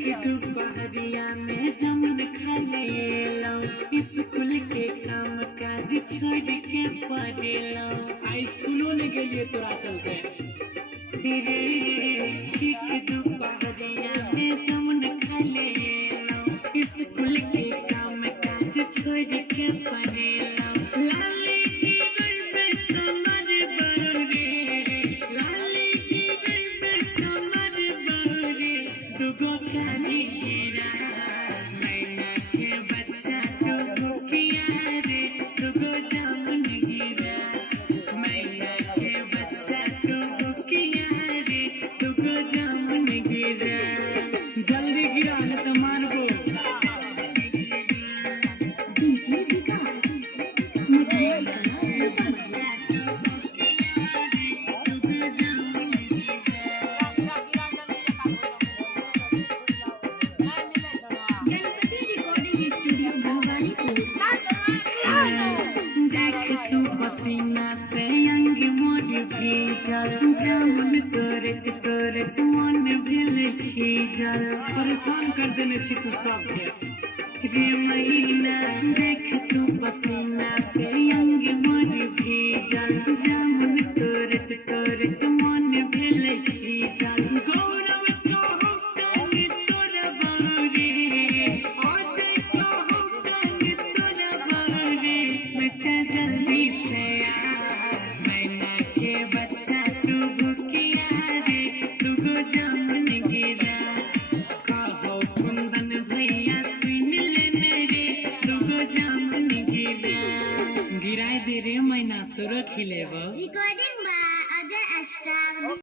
दुपहरिया में जमुन खा लेलो, स्कूल के काम काज छोड़ के पढ़ेलो। आई स्कूलों ने के लिए तोरा चलते दुपहरिया में जमुन खा लेलो, स्कूल के काम काज छोड़ के पढ़ेलो। लाली की बरबे कमर बरे, लाली की बरबे कमर बरे, दुगो काली हीरा, मैना के बच्चा दुगो किया रे, दुगो जामुन गिरा, मैना के बच्चा दुगो किया रे, दुगो जामुन गिरा। जल्दी गिरा न तो मारबो। पसीना से अंग मोर भीजल, जामुन तोरत तोरत मन भेल खीजल। परेशान कर देने छी तू सबके। रे महीना देख तू पसीना से अंग मोर भीजल, जामुन तोरत तोरत मन भेल खीजल। गौरव कहू कांग तोरा बारे, अजय कहू कांग तोरा बारे, बेटा जल्दी से आ, मैना के बच्चा तू भूखिया रे, दुगो जामुन गिरा। कहो कुंदन भैया सुन ले मेरे, दुगो जामुन गिरा। गिराए दे रे मैना तोरो खिलेबो। Recording by Ajay star.